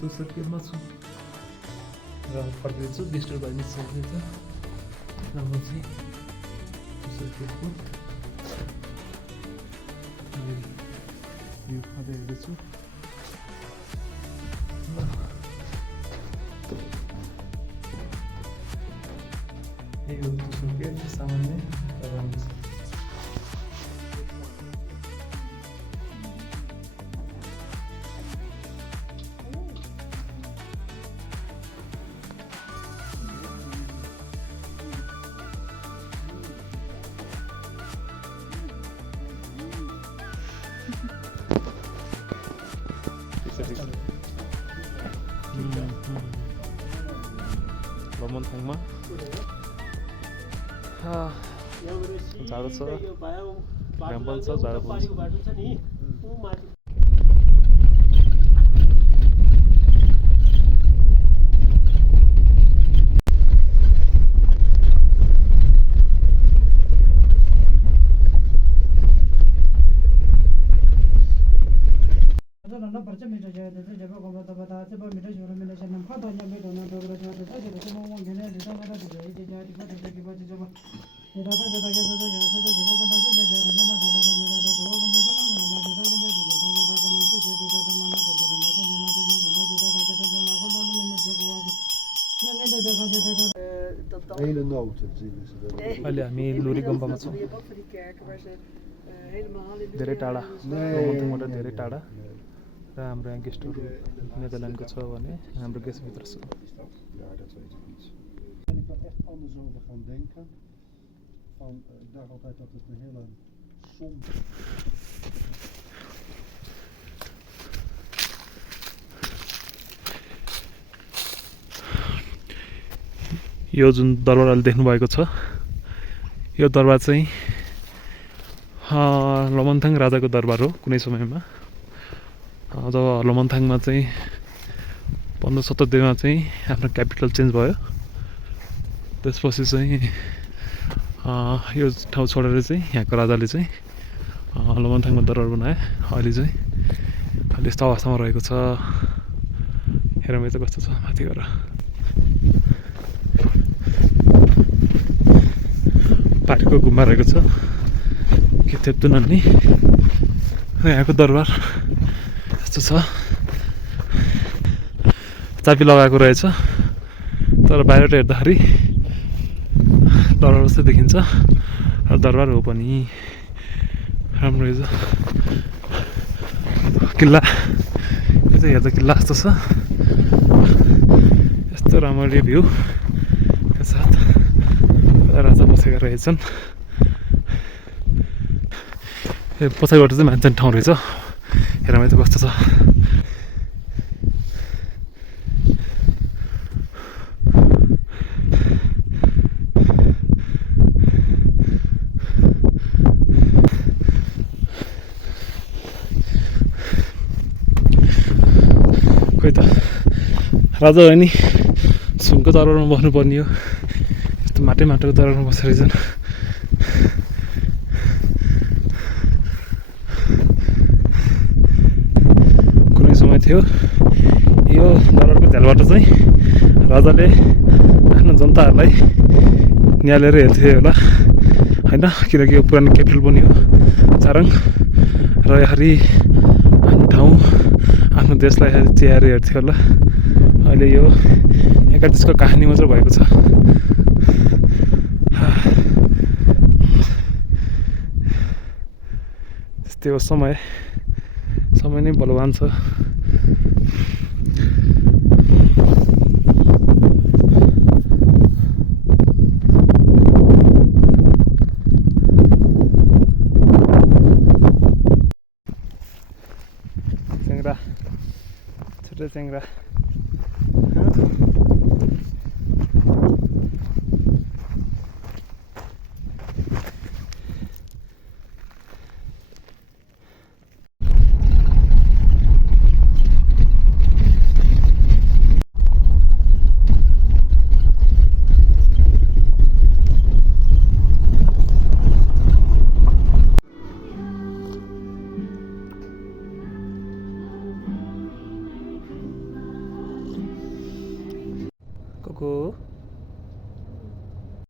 चौसठीमा छु र फर्किँदैछु बिस्टर भाइ निस्किँदैछ र म चाहिँ चौसठीको भ्यू खाँदै हेर्दैछु यो चौसठी सामान्य राम्रो छ रमनथाङमा जाडो छ घाम पनि छ जाडो पनि छ Hele noten zien ze er. अहिले हामी लोरी गुम्बामा छौँ धेरै टाढा रमनथाङबाट धेरै टाढा र हाम्रो यहाँ गेस्टहरू नेदरल्यान्डको छ भने हाम्रो गेस्टभित्र छ Ja, dat weet ik niet. Ben ik er echt anders over gaan denken. Ik dacht altijd dat het een hele somber. यो जुन दरबार अहिले देख्नुभएको छ यो दरबार चाहिँ लमनथाङ राजाको दरबार हो कुनै समयमा जब लमनथाङमा चाहिँ 1572मा चाहिँ आफ्नो क्यापिटल चेन्ज भयो त्यसपछि चाहिँ यो ठाउँ छोडेर चाहिँ यहाँको राजाले चाहिँ लमनथाङमा दरबार बनाए अहिले चाहिँ अहिले यस्तो अवस्थामा रहेको छ हेरौँ त कस्तो छ माथि गएर पार्कको गुम्बा रहेको छ के थेप्तुन नि यहाँको दरबार यस्तो छ चाबी लगाएको रहेछ तर बाहिरबाट हेर्दाखेरि दरबार जस्तै देखिन्छ र दरबार हो पनि राम्रो रहेछ किल्ला यो चाहिँ हेर्दा किल्ला जस्तो छ यस्तो राम्रो भ्यू साथ राजा बसेका रहेछन् पछाडिबाट चाहिँ मान्छे ठाउँ रहेछ हेरौँ त कस्तो छ खोइ त राजा हो नि सुनको दरबारमा बस्नुपर्ने हो यस्तो माटोको दरबारमा बसेर रहेछन् कुनै समय थियो यो दरबारको झ्यालबाट चाहिँ राजाले आफ्नो जनताहरूलाई निहालेर हेर्थ्यो होला होइन किनकि यो पुरानो क्यापिटल पनि हो चारङ र यसरी आफ्नो ठाउँ आफ्नो देशलाई चियाएर हेर्थ्यो होला अहिले यो एकादेशको कहानी मात्र भएको छ त्यस्तै हो समय नै बलवान छ च्याङ्रा छुट्टै च्याङ्रा कुकु